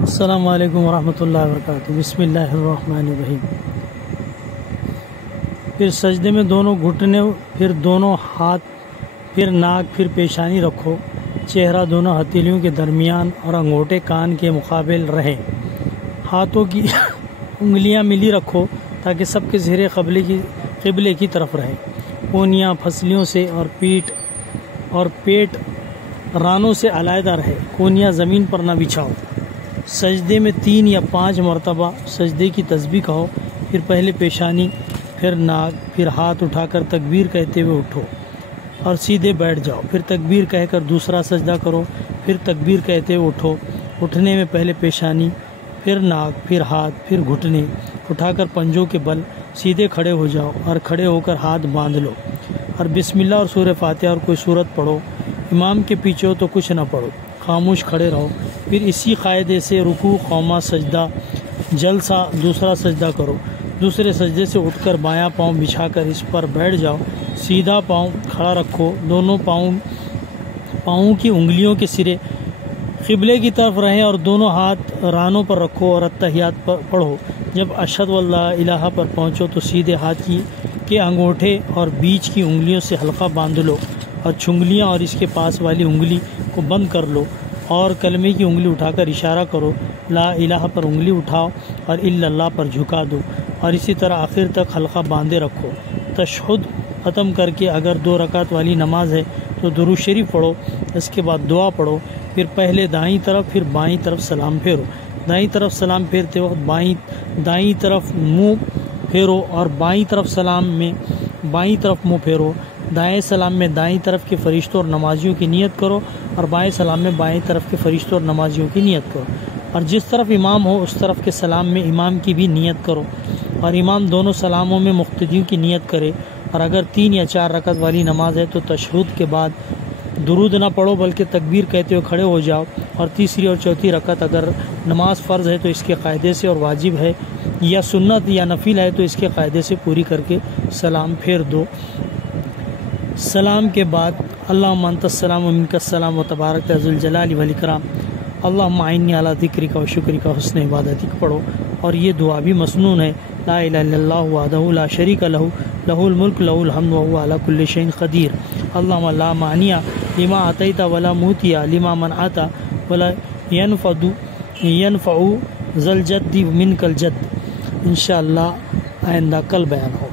السلام علیکم ورحمۃ اللہ وبرکاتہ۔ بسم اللہ الرحمن الرحیم۔ پھر سجدے میں دونوں گھٹنے، پھر دونوں ہاتھ، پھر ناک، پھر پیشانی رکھو۔ چہرہ دونوں ہتھیلیوں کے درمیان اور انگوٹھے کان کے مقابل رہیں۔ ہاتھوں کی انگلیاں ملی رکھو تاکہ سب کے چہرے قبلے کی طرف رہیں۔ کونیاں پھسلیوں سے اور پیٹ رانوں سے علیحدہ رہے۔ کونیاں زمین پر نہ بچھاؤ۔ سجدے میں 3 یا 5 مرتبہ سجدے کی تسبیح کہو، پھر پہلے پیشانی، پھر ناک، پھر ہاتھ اٹھا کر تکبیر کہتے ہوئے اٹھو اور سیدھے بیٹھ جاؤ۔ پھر تکبیر کہہ کر دوسرا سجدہ کرو، پھر تکبیر کہتے ہوئے اٹھو۔ اٹھنے میں پہلے پیشانی، پھر ناک، پھر ہاتھ، پھر گھٹنے اٹھا کر پنجوں کے بل سیدھے کھڑے ہو جاؤ اور کھڑے ہو کر ہاتھ باندھ لو اور بسم اللہ اور سورہ فاتحہ اور کوئی سورت پڑھو۔ امام کے پیچھے ہو تو کچھ نہ پڑھو، خاموش کھڑے رہو۔ پھر اسی قاعدے سے رکوع، قومہ، سجدہ، جلسہ، دوسرا سجدہ کرو۔ دوسرے سجدے سے اٹھ کر بایاں پاؤں بچھا کر اس پر بیٹھ جاؤ۔ سیدھا پاؤں کھڑا رکھو۔ دونوں پاؤں کی انگلیوں کے سرے قبلے کی طرف رہیں اور دونوں ہاتھ رانوں پر رکھو اور اتحیات پڑھو۔ جب اشہد اللہ الہ پر پہنچو تو سیدھے ہاتھ کے انگوٹھے اور بیچ کی انگلیوں سے حلقہ باندھ لو اور چھنگلیاں اور اس کے پاس والی انگلی کو بند کر لو اور کلمے کی انگلی اٹھا کر اشارہ کرو۔ لا الہ پر انگلی اٹھاؤ اور الا اللہ پر جھکا دو اور اسی طرح آخر تک حلقہ باندھے رکھو۔ تشہد ختم کر کے اگر 2 رکعت والی نماز ہے تو درود شریف پڑھو، اس کے بعد دعا پڑھو۔ پھر پہلے دائیں طرف پھر بائیں طرف سلام پھیرو۔ دائیں طرف سلام پھیرتے وقت دائیں طرف منہ پھیرو اور بائیں طرف سلام میں بائیں طرف منہ پھیرو۔ دائیں سلام میں دائیں طرف کے فرشتوں اور نمازیوں کی نیت کرو اور بائیں سلام میں بائیں طرف کے فرشتوں اور نمازیوں کی نیت کرو، اور جس طرف امام ہو اس طرف کے سلام میں امام کی بھی نیت کرو، اور امام دونوں سلاموں میں مقتدیوں کی نیت کرے۔ اور اگر 3 یا 4 رکعت والی نماز ہے تو تشہد کے بعد درود نہ پڑھو بلکہ تکبیر کہتے ہوئے کھڑے ہو جاؤ، اور تیسری اور چوتھی رکعت اگر نماز فرض ہے تو اس کے قاعدے سے، اور واجب ہے یا سنت یا نفل ہے تو اس کے قاعدے سے پوری کر کے سلام پھیر دو۔ سلام کے بعد اللہم انت السلام و منک السلام و تبارک ذو الجلال والاکرام، اللہم اعنی علی ذکرک و شکرک و حسن عبادتک پڑھو۔ اور یہ دعا بھی مسنون ہے، لا الہ الا اللہ وحدہ لا شریک لہ لہ الملک لہ الحمد وہو علی کل شیء قدیر۔ اللہم لا مانع لما اعطیت ولا معطی لما منعت ولا ينفع ذا الجد منک الجد۔ انشاءاللہ آئندہ کل بیان ہو۔